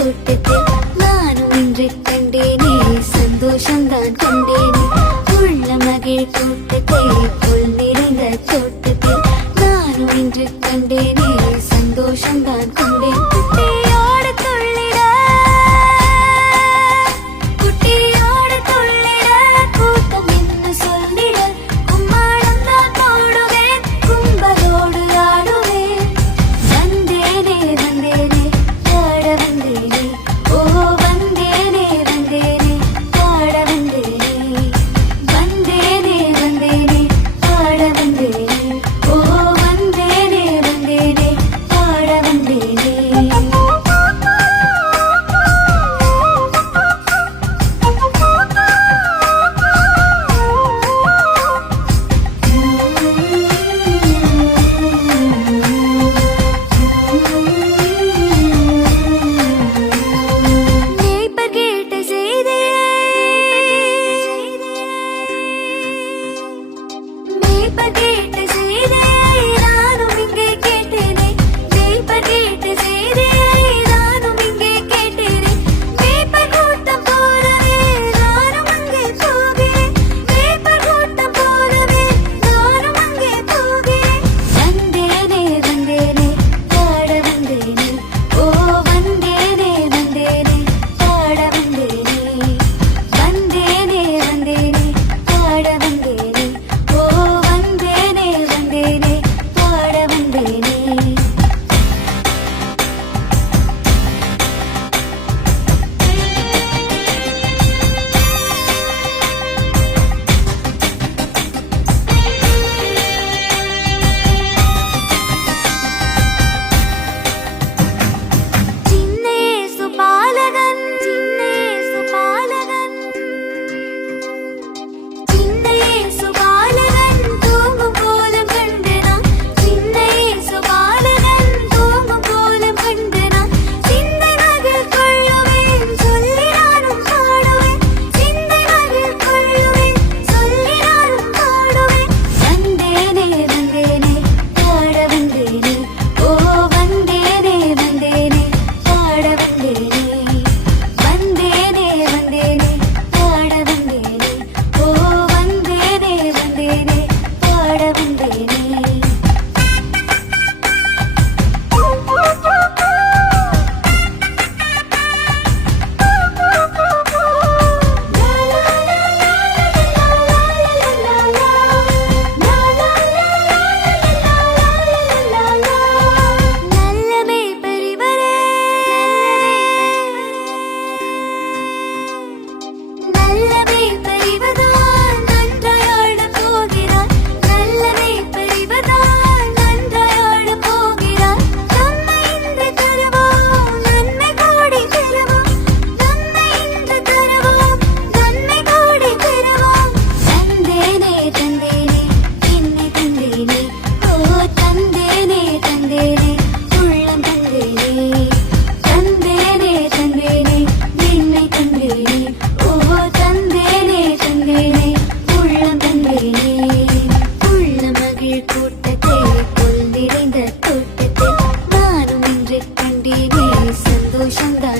தோட்டத்தில் நானும் இன்று கண்டேனே சந்தோஷம்தான் கண்டேனே உள்ள மகிழ் கூட்டத்தை புல் நிறைந்த தோட்டத்தில் நானும் இன்று கண்டேனே சந்தோஷம்தான் கண்டேன் குட்டியோடு துள்ளிட குட்டியோடு துள்ளிட கூட்டம் என்ன சொல்லிட கும்மாளம் தான் போடுவேன் கும்பலோடு ஆடுவேன் வந்தேனே வந்தேனே பாட வந்தேனே ஓ வந்தேனே வந்தேனே பாட வந்தேனே வந்தேனே வந்தேனே பாட வந்தேனே ஓ வந்தேனே வந்தேனே பாட வந்தேனே மேய்ப்பர் கேட்ட செய்தி மேய்ப்பர் கேட்ட செய்தியை நானும் இங்கே கேட்டேனே மேய்ப்பர் கேட்ட செய்தியை நானும் இங்கே கேட்டேனே மேய்ப்பர் கூட்டம் போலவே நானும் அங்கே போகிறேன் மேய்ப்பர் கூட்டம் போலவே நானும் அங்கே போகிறேன் வந்தேனே வந்தேனே பாட வந்தேனே ஓ வந்தேனே வந்தேனே பாட வந்தேனே வந்தேனே வந்தேனே பாட வந்தேனே ஓ வந்தேனே வந்தேனே பாட வந்தேனே சின்னேசு பாலகன் சின்னேசு பாலகன் சின்னேசு பாலகன் தூங்கும் கோலம் கண்டனாம் சின்னேசு பாலகன் தூங்கும் கோலம் கண்டனாம் சிந்தை மகிழ் கொள்ளுவேன் சொல்லி நானும் பாடுவேன் சிந்தை மகிழ் கொள்ளுவேன் சொல்லி நானும் பாடுவேன் வந்தேனே வந்தேனே பாட வந்தேனே ஓ வந்தேனே வந்தேனே பாட வந்தேனே வந்தேனே வந்தேனே பாட வந்தேனே ஓ வந்தேனே வந்தேனே பாட வந்தேனே நல்ல மேய்ப்பர் இவரே நல்ல மேய்ப்பர் இவர்தான் நன்றாய் ஆடப் போகிறார் நல்ல மேய்ப்பர் இவர்தான் நன்றாய் ஆடப் போகிறார் நம்மை இன்று தருவோம் நன்மை கோடி பெறுவோம் நம்மை இன்று தருவோம் நன்மை கோடி பெறுவோம் தந்தேனே தந்தேனே என்னை தந்தேனே ஓ தந்தேனே தந்தேனே உள்ளம் தந்தேனே தந்தேனே தந்தேனே என்னை தந்தேனே ஓ தந்தேனே தந்தேனே உள்ளம் தந்தேனே உள்ள மகிழ் கூட்டத்தை புல் நிறைந்த தோட்டத்தில் நானும் இன்று கண்டேனே சந்தோஷம்தான்